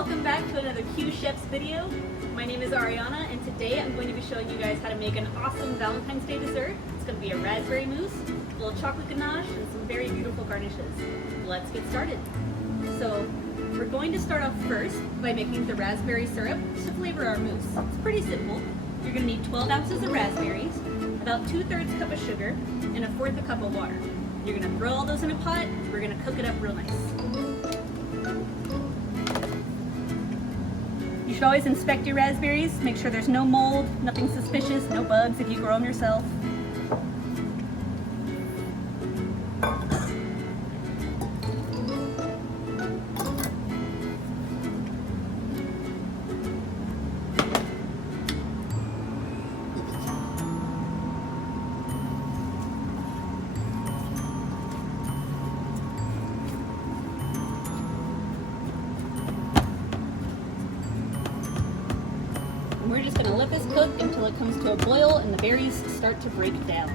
welcome back to another Q Chefs video. My name is Ariana and today I'm going to be showing you guys how to make an awesome Valentine's Day dessert. It's going to be a raspberry mousse, a little chocolate ganache, and some very beautiful garnishes. Let's get started. So we're going to start off first by making the raspberry syrup to flavor our mousse. It's pretty simple. You're going to need 12 ounces of raspberries, about 2/3 cup of sugar, and 1/4 cup of water. You're going to throw all those in a pot. We're going to cook it up real nice. You should always inspect your raspberries, make sure there's no mold, nothing suspicious, no bugs if you grow them yourself. We're just going to let this cook until it comes to a boil and the berries start to break down.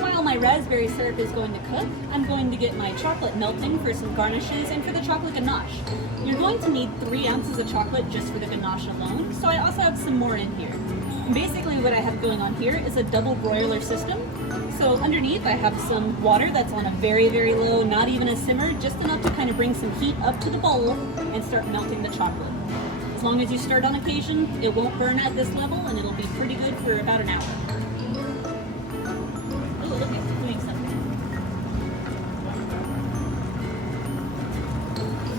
While my raspberry syrup is going to cook, I'm going to get my chocolate melting for some garnishes and for the chocolate ganache. You're going to need 3 ounces of chocolate just for the ganache alone, so I also have some more in here. And basically what I have going on here is a double broiler system. So underneath I have some water that's on a very, very low, not even a simmer, just enough to kind of bring some heat up to the bowl and start melting the chocolate. As long as you stir it on occasion, it won't burn at this level and it'll be pretty good for about an hour. Oh, look, it's doing something.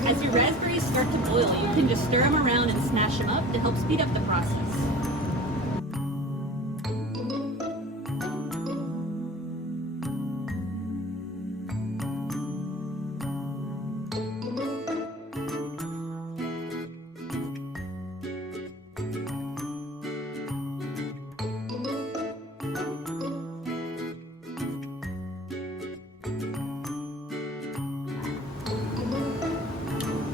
As your raspberries start to boil, you can just stir them around and smash them up to help speed up the process.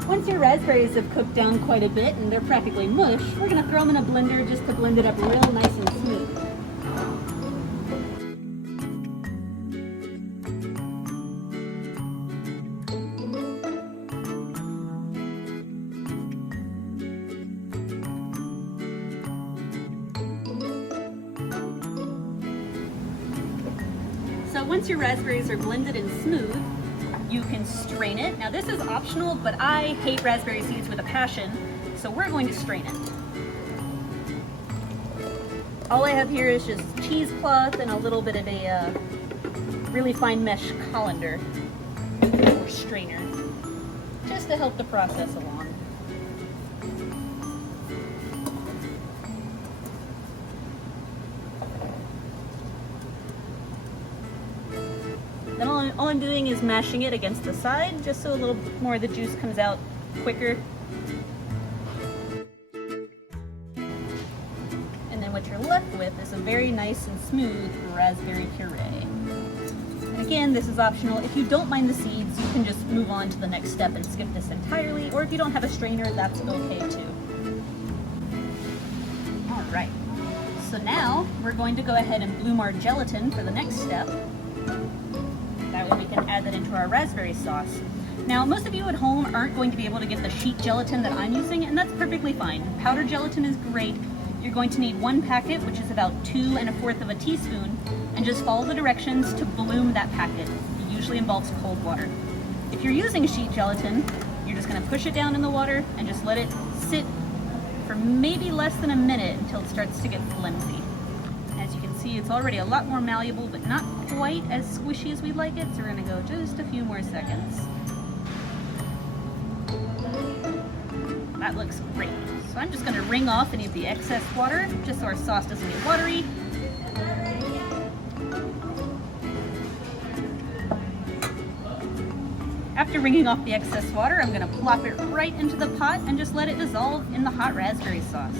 Once your raspberries have cooked down quite a bit and they're practically mush, we're going to throw them in a blender just to blend it up real nice and smooth. So once your raspberries are blended and smooth, you can strain it. Now this is optional, but I hate raspberry seeds with a passion, so we're going to strain it. All I have here is just cheesecloth and a little bit of a really fine mesh colander or strainer, just to help the process along. Then all I'm doing is mashing it against the side, just so a little more of the juice comes out quicker. And then what you're left with is a very nice and smooth raspberry puree. And again, this is optional. If you don't mind the seeds, you can just move on to the next step and skip this entirely, or if you don't have a strainer, that's okay too. All right, so now we're going to go ahead and bloom our gelatin for the next step. That way we can add that into our raspberry sauce. Now, most of you at home aren't going to be able to get the sheet gelatin that I'm using, and that's perfectly fine. Powdered gelatin is great. You're going to need 1 packet, which is about 2 1/4 teaspoon, and just follow the directions to bloom that packet. It usually involves cold water. If you're using sheet gelatin, you're just going to push it down in the water and just let it sit for maybe less than a minute until it starts to get flimsy. As you can see, it's already a lot more malleable, but not quite as squishy as we'd like it, so we're going to go just a few more seconds. That looks great. So I'm just going to wring off any of the excess water, just so our sauce doesn't get watery. After wringing off the excess water, I'm going to plop it right into the pot and just let it dissolve in the hot raspberry sauce.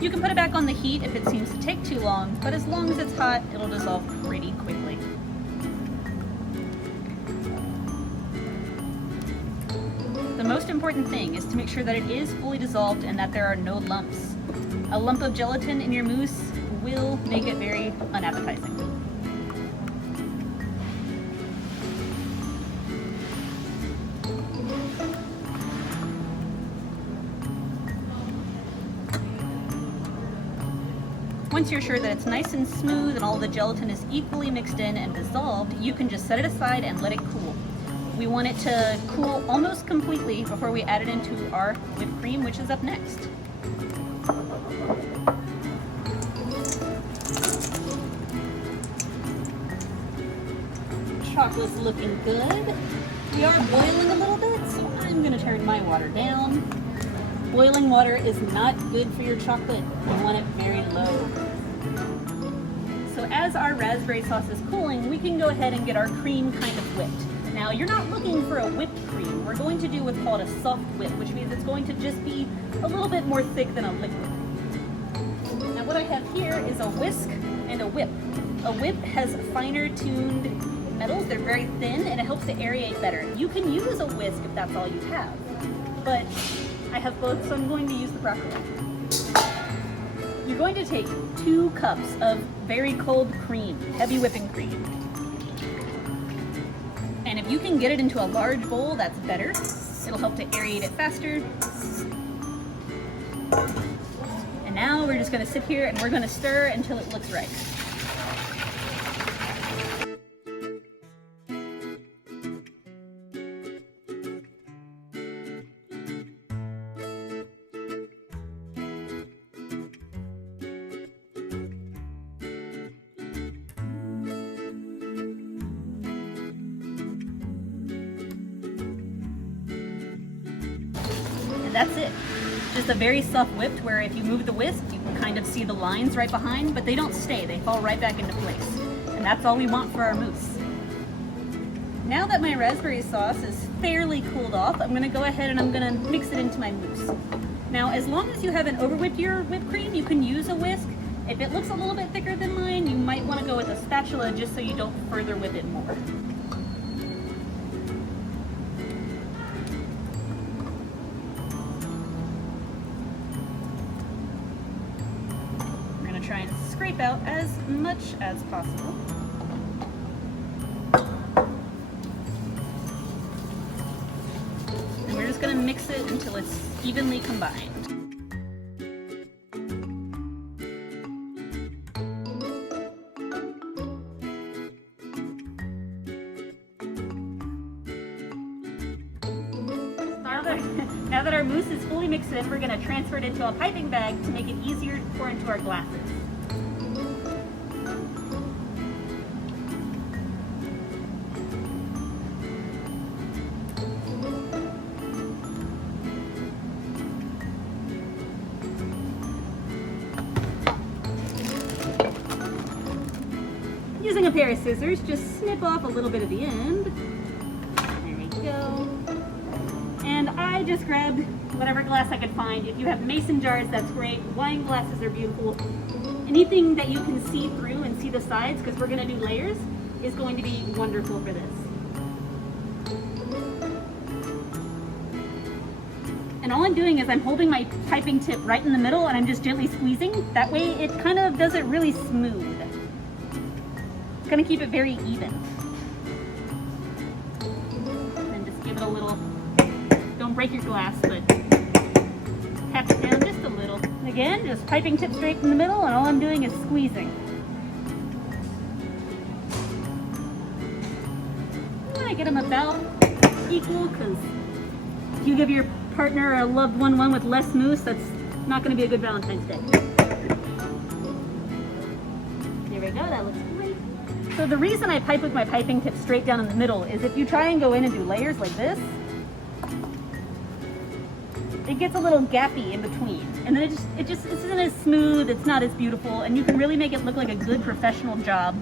You can put it back on the heat if it seems to take too long, but as long as it's hot, it'll dissolve pretty quickly. The most important thing is to make sure that it is fully dissolved and that there are no lumps. A lump of gelatin in your mousse will make it very unappetizing. once you're sure that it's nice and smooth and all the gelatin is equally mixed in and dissolved, you can just set it aside and let it cool. We want it to cool almost completely before we add it into our whipped cream, which is up next. Chocolate's looking good. We are boiling a little bit, so I'm going to turn my water down. Boiling water is not good for your chocolate. You want it very low. So as our raspberry sauce is cooling, we can go ahead and get our cream kind of whipped. Now, you're not looking for a whipped cream. We're going to do what's called a soft whip, which means it's going to just be a little bit more thick than a liquid. Now, what I have here is a whisk and a whip. A whip has finer tuned metals. They're very thin, and it helps to aerate better. You can use a whisk if that's all you have, but I have both, so I'm going to use the proper one. You're going to take 2 cups of very cold cream, heavy whipping cream. And if you can get it into a large bowl, that's better. It'll help to aerate it faster. And now we're just going to sit here and we're going to stir until it looks right. And that's it. Just a very soft whipped where if you move the whisk, you can kind of see the lines right behind, but they don't stay. They fall right back into place. And that's all we want for our mousse. Now that my raspberry sauce is fairly cooled off, I'm gonna go ahead and I'm gonna mix it into my mousse. Now, as long as you haven't overwhipped your whipped cream, you can use a whisk. If it looks a little bit thicker than mine, you might wanna go with a spatula just so you don't further whip it more. Try and scrape out as much as possible. And we're just going to mix it until it's evenly combined. Now that our mousse is fully mixed in, we're going to transfer it into a piping bag to make it easier to pour into our glasses. Using a pair of scissors, just snip off a little bit at the end. There we go. And I just grabbed whatever glass I could find. If you have mason jars, that's great. Wine glasses are beautiful. Anything that you can see through and see the sides, because we're going to do layers, is going to be wonderful for this. And all I'm doing is I'm holding my piping tip right in the middle and I'm just gently squeezing. That way it kind of does it really smooth. It's going to keep it very even. And just give it a little, don't break your glass, but tap it down just a little. Again, just piping tip straight in the middle, and all I'm doing is squeezing. I want to get them about equal, because if you give your partner or a loved one one with less mousse, that's not going to be a good Valentine's Day. There we go, that looks great. So the reason I pipe with my piping tip straight down in the middle is if you try and go in and do layers like this, it gets a little gappy in between, and then it just isn't as smooth, it's not as beautiful, and you can really make it look like a good professional job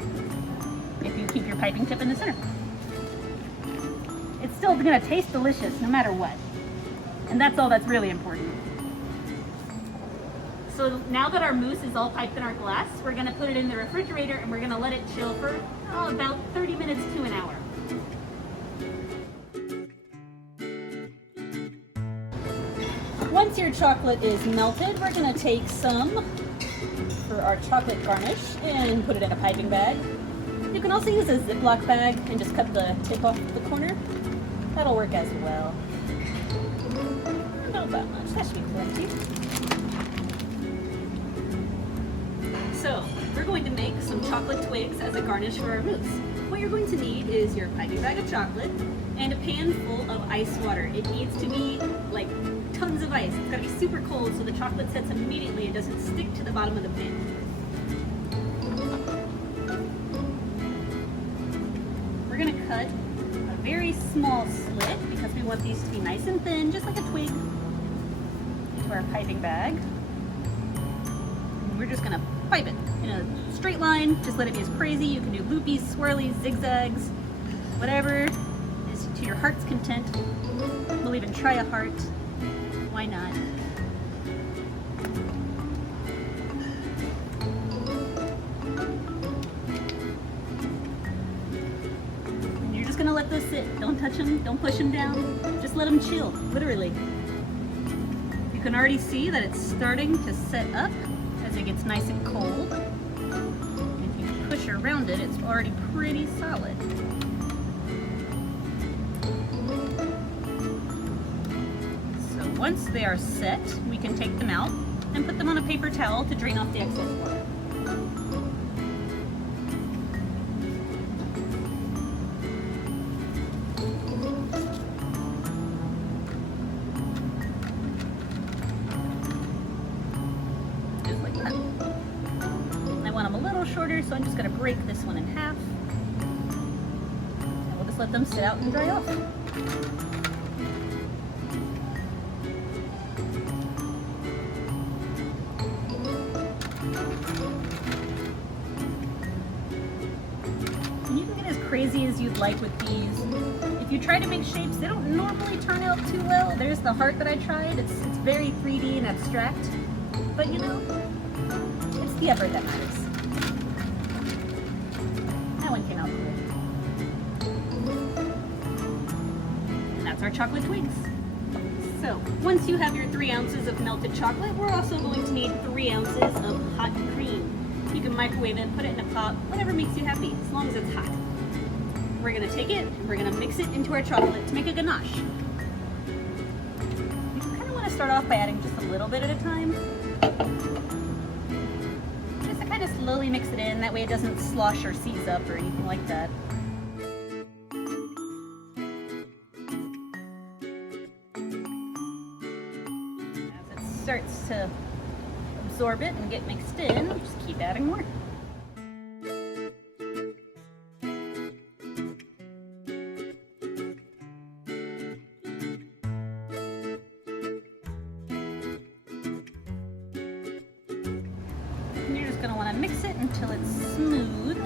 if you keep your piping tip in the center. It's still going to taste delicious no matter what, and that's all that's really important. So now that our mousse is all piped in our glass, we're going to put it in the refrigerator and we're going to let it chill for about 30 minutes to an hour. Once your chocolate is melted, we're going to take some for our chocolate garnish and put it in a piping bag. You can also use a Ziploc bag and just cut the tip off the corner. That'll work as well. Not that much, that should be plenty. So we're going to make some chocolate twigs as a garnish for our mousse. What you're going to need is your piping bag of chocolate and a pan full of ice water. It needs to be like tons of ice. It's got to be super cold so the chocolate sets immediately and doesn't stick to the bottom of the pan. We're going to cut a very small slit because we want these to be nice and thin, just like a twig, into our piping bag. And we're just going to pipe it in a straight line. Just let it be as crazy. You can do loopies, swirlies, zigzags, whatever is to your heart's content. We'll even try a heart. Why not? And you're just gonna let those sit. Don't touch them, don't push them down. Just let them chill, literally. You can already see that it's starting to set up as it gets nice and cold. If you push around it, it's already pretty solid. So once they are set, we can take them out and put them on a paper towel to drain off the excess water. Shorter, so I'm just going to break this one in half. And we'll just let them sit out and dry off. And you can get as crazy as you'd like with these. If you try to make shapes, they don't normally turn out too well. There's the heart that I tried. It's very 3D and abstract, but you know, it's the effort that matters. That one came out good. And that's our chocolate twigs. So once you have your 3 ounces of melted chocolate, we're also going to need 3 ounces of hot cream. You can microwave it, put it in a pot, whatever makes you happy, as long as it's hot. We're going to take it and we're going to mix it into our chocolate to make a ganache. You kind of want to start off by adding just a little bit at a time. Kind of slowly mix it in, that way it doesn't slosh or seize up or anything like that. As it starts to absorb it and get mixed in, just keep adding more. You're just going to want to mix it until it's smooth.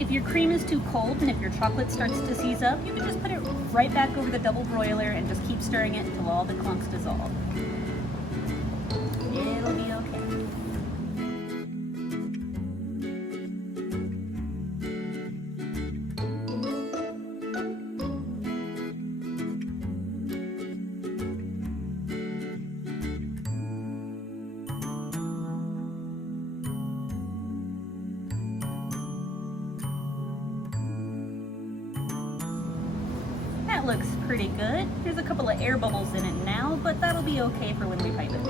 If your cream is too cold and if your chocolate starts to seize up, you can just put it right back over the double broiler and just keep stirring it until all the clumps dissolve. It'll be okay. That looks pretty good. There's a couple of air bubbles in it now, but that'll be okay for when we pipe it.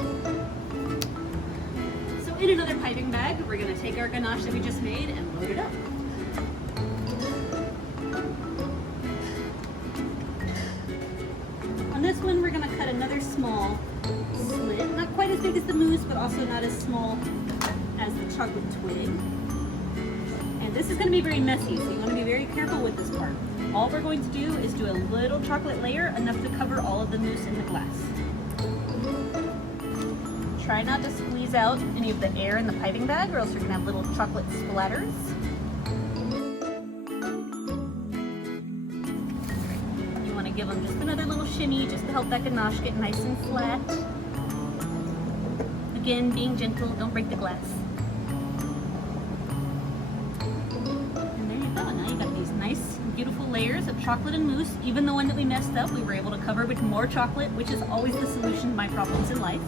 So in another piping bag, we're going to take our ganache that we just made and load it up. On this one, we're going to cut another small slit. Not quite as big as the mousse, but also not as small as the chocolate twig. And this is going to be very messy, so you want to be very careful with this part. All we're going to do is do a little chocolate layer, enough to cover all of the mousse in the glass. Try not to squeeze out any of the air in the piping bag or else you're going to have little chocolate splatters. You want to give them just another little shimmy just to help that ganache get nice and flat. Again, being gentle, don't break the glass. And there you go. Now you got these nice, beautiful layers of chocolate and mousse. Even the one that we messed up, we were able to cover with more chocolate, which is always the solution to my problems in life.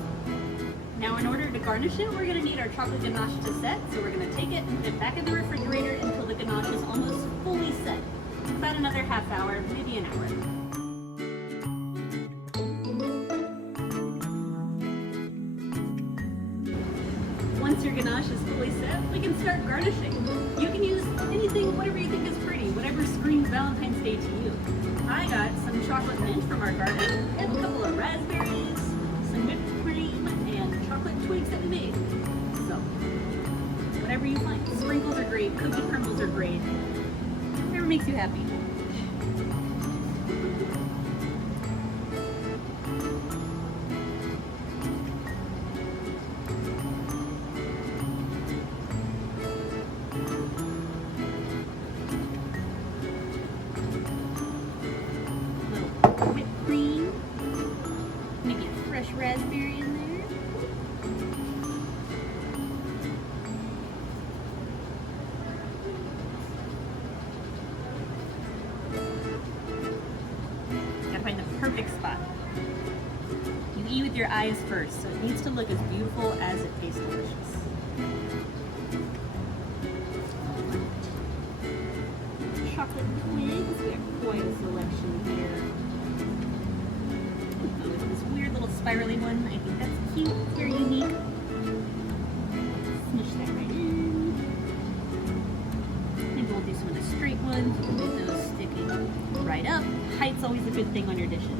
Now in order to garnish it, we're going to need our chocolate ganache to set, so we're going to take it and put it back in the refrigerator until the ganache is almost fully set. about another half hour, maybe an hour. Once your ganache is fully set, we can start garnishing. You can use anything, whatever you think is pretty, whatever screams Valentine's Day to you. I got some chocolate mint from our garden. I have a couple of raspberries, some whipped cream, and chocolate twigs that we made. So, whatever you find. Sprinkles are great, cookie crumbles are great. Whatever makes you happy. Whipped cream, maybe a fresh raspberry in there. Gotta find the perfect spot. You eat with your eyes first, so it needs to look as beautiful as it tastes delicious. Chocolate twigs, we have quite a selection here. This weird little spirally one. I think that's cute. It's very unique. Smush that right in. Maybe we'll do some of the straight ones. We'll do those sticking right up. Height's always a good thing on your dishes.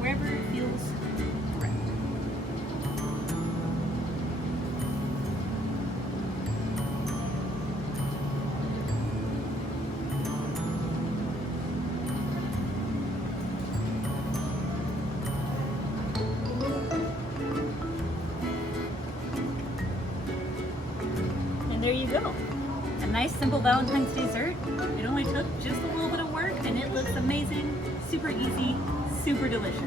Wherever it feels correct. And there you go. A nice simple Valentine's dessert. It only took just a little bit of work and it looks amazing, super easy, super delicious.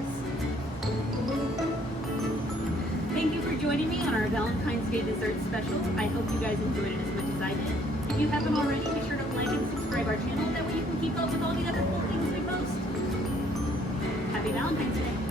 Thank you for joining me on our Valentine's Day dessert special. I hope you guys enjoyed it as much as I did. If you haven't already, be sure to like and subscribe our channel. That way you can keep up with all the other cool things we post. Happy Valentine's Day.